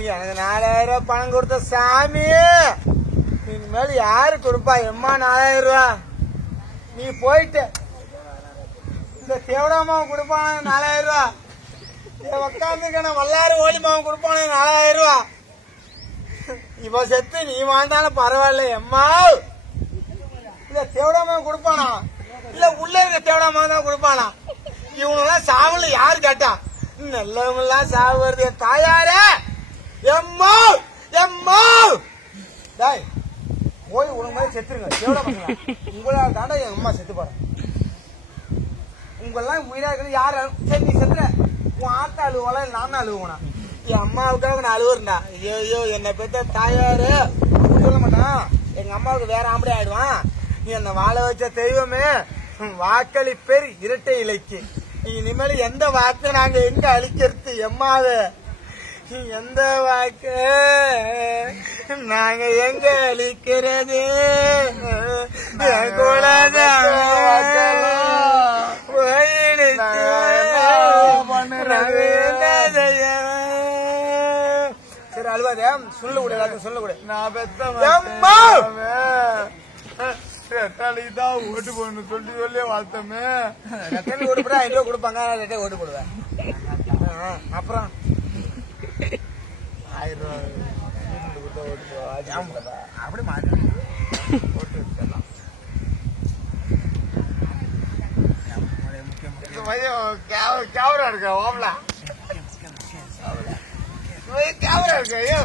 எனக்கு 4000 ரூபாய் பணம் கொடுத்த சாமி, இனிமேல் யாரு கொடுப்பா? எம்மா 4000 ரூபாய் நீ போயிட்டு இந்த தேவடாமாவை கொடுப்பான 4000 ரூபாய், உட்காந்துருக்க வல்லாறு ஓலிமாவை கொடுப்பான 4000 ரூபாய். இப்ப செத்து நீ வாழ்ந்தாலும் பரவாயில்ல எம்மா. இல்ல தேவடாமாவை கொடுப்பானா? இல்ல உள்ள இருக்க தேவடாமாவை தான் கொடுப்பானா? இவனெல்லாம் சாவுல யாரு கேட்டா? நல்லவங்க எல்லாம் சாவு வருது என் தாயாரே. எம்மா எம்மா டாய் போய் உனக்கு மாதிரி செத்துருங்க. தேவடாமா உங்களா தாண்டா என் அம்மா செத்து போறேன். உங்கெல்லாம் உயிரா இருக்கிறது யாரு? சரி நீ செத்துற, உன் ஆத்தா அழுவல நானும் அழுவுனா? என் அம்மாவுக்காக நான் அழுவுறா. ஐயோ என்னை பெற்ற தாயாரு சொல்ல மாட்டான், எங்க அம்மாவுக்கு வேற ஆம்படி ஆயிடுவான். நீ என்ன வாழ வச்ச தெய்வமே, வாக்களி பேர் இரட்டை இலைக்கு. இனிமேல் எந்த வாக்கு நாங்க எங்க அழிக்கிறது? எம்மாவே எந்த வாக்கு நாங்க எங்க அழிக்கிறது? சரி அழுவாதே, சொல்ல கூட எல்லாத்தையும் சொல்ல கூட. நான் தான் ஓட்டு போடணும் சொல்லி சொல்லி வாழ்த்தமே. ஓட்டு போட 5 ரூபா கொடுப்பாங்க, ஓட்டு போடுவேன். அப்புறம் 1000 ரூபா அப்படி மாட்டேன். ஓட்டு வச்சிடலாம். கேமரா இருக்க ஓம்ல கேமரா இருக்கு. ஐயோ